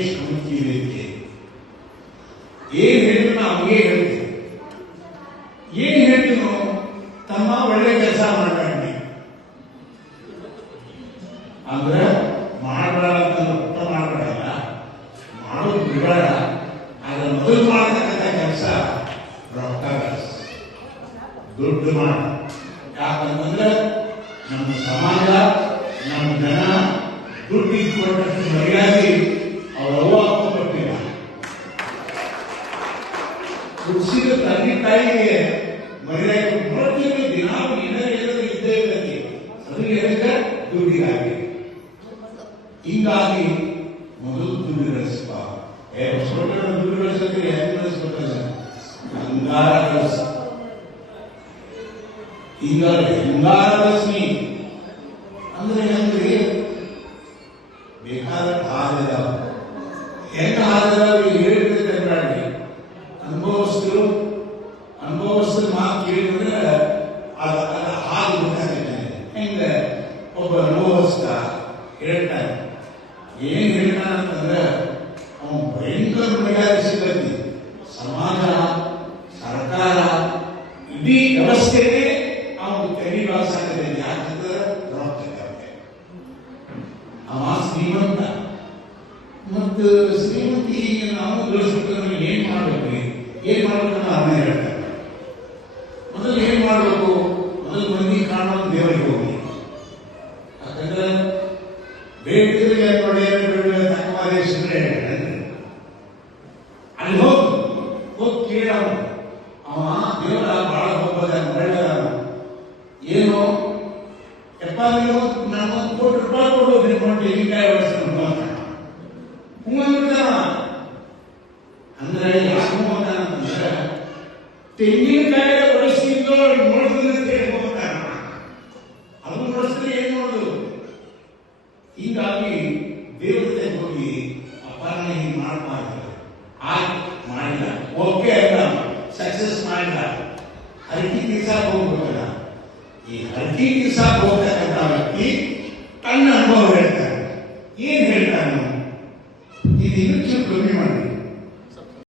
ರಮೇಶ್ ಕುಮಕಿ ವೇದಿಕೆ ಏನ್ ಹೇಳಿದ್ರು ಹೇಳ್ತೀವಿ. ಏನ್ ಹೇಳ್ತೀನೋ ತಮ್ಮ ಒಳ್ಳೆ ಕೆಲಸ ಮಾಡಬೇಡಿ. ಅಂದ್ರೆ ಮಾಡಬೇಡ ಅಂತ ಊಟ ಮಾಡಬೇಡಲ್ಲ ಮಾಡೋದು ಬಿಡಬೇಡ. ಆದ್ರೆ ಮೊದಲು ಮಾಡತಕ್ಕಂಥ ಕೆಲಸ ರೊಕ್ಕ ಕೆಲಸ. ದುಡ್ಡು ಮಾಡ ಯಾಕಂತಂದ್ರೆ ನಮ್ಮ ಸಮಾಜ, ನಮ್ಮ ಜನ ದುಡ್ಡು ಕೊಟ್ಟಷ್ಟು ಮರ್ಯಾದೆ ಹುಟ್ಟಿಸಿದ ತಂದೆ ತಾಯಿಗೆ ಮರ್ಯಾದೆ ನೋಡ್ತೀವಿ ದಿನ ಏನಾದ್ರು ಏನಾದ್ರು ಇದ್ದೇ ಇರ್ತೈತಿ ಅದು ಏನಕ್ಕೆ ದುಡ್ಡಿಗಾಗಿ ಹಿಂಗಾಗಿ ಮೊದಲು ದುಡ್ಡು ಗಳಿಸ್ಪ ಏ ಹೊಸಬಟ್ಟ ದುಡ್ಡು ಗಳಿಸಕ್ಕೆ ಹೆಂಗ್ ಗಳಿಸ್ಬೇಕಲ್ಲ ಹಂಗಾರ ಗಳಿಸ ಈಗ ಹೆಂಗಾರ ಗಳಿಸ್ನಿ ಹೇಳ್ತಾನೆ. ಏನ್ ಹೇಳ್ತಾನ ಅಂತಂದ್ರೆ, ಅವನು ಭಯಂಕರ ಮರ್ಯಾದೆ ಸಿಗತಿ ಸಮಾಜ, ಸರ್ಕಾರ, ಇಡೀ ವ್ಯವಸ್ಥೆಗೆ ಅವನು ತೆರಿ ಬಳಸಾಕದೆ ಯಾಕಂದ್ರೆ ರೊಕ್ಕಕ್ಕೆ ಅವ ಶ್ರೀಮಂತ. ಮತ್ತು ಶ್ರೀಮಂತಿ ನಾವು ಗಳಿಸ್ಬೇಕಂದ್ರೆ ಏನ್ ಮಾಡ್ಬೇಕು? ಏನ್ ಮಾಡ್ಬೇಕಂತ ಅವನೇ ಹೇಳ್ತಾರೆ ತಕ್ಕವಾದೇಶ್ವರೇ ಅಲ್ಲಿ ಹೋಗು ಹೋಗಿ ಕೇಳ ಅವ ದೇವರ ಬಹಳ ಒಬ್ಬದ ಒಳ್ಳೆಯದ ಏನು ಎಪ್ಪ ನೀವು ನಾನು ಒಂದು ಕೋಟಿ ರೂಪಾಯಿ ಕೊಡು ನಿಮ್ಮ ತೆಂಗಿನಕಾಯಿ ಒಳಸ್ಕೊಂಡು ಹ್ಞೂ ಅಂದ್ಬಿಡ್ತಾನ ಅಂದ್ರೆ ಯಾಕೆ ಹ್ಞೂ ಅಂತಾನಂತಂದ್ರೆ ತೆಂಗಿನಕಾಯಿ ಒಳಸ್ತಿದ್ದೋ ನೋಡಿದ್ರೆ ಅಂತ ಹೇಳಿ ಅಲ್ಲ ಸಕ್ಸಸ್ ಮಾಡಿಲ್ಲ. ಹರಟಿ ತೀರ್ಸಾಕ್ ಹೋಗ್ಬೇಕಲ್ಲ. ಈ ಹರಟಿ ತೀರ್ಸಾಕ್ ಹೋಗ್ತಕ್ಕಂಥ ವ್ಯಕ್ತಿ ತನ್ನ ಅನುಭವ ಹೇಳ್ತಾನೆ ಏನ್ ಹೇಳ್ತಾನೆ ಇದು ಇನ್ನೂ ಚೂರು ಕಮ್ಮಿ ಮಾಡ್ತಾನೆ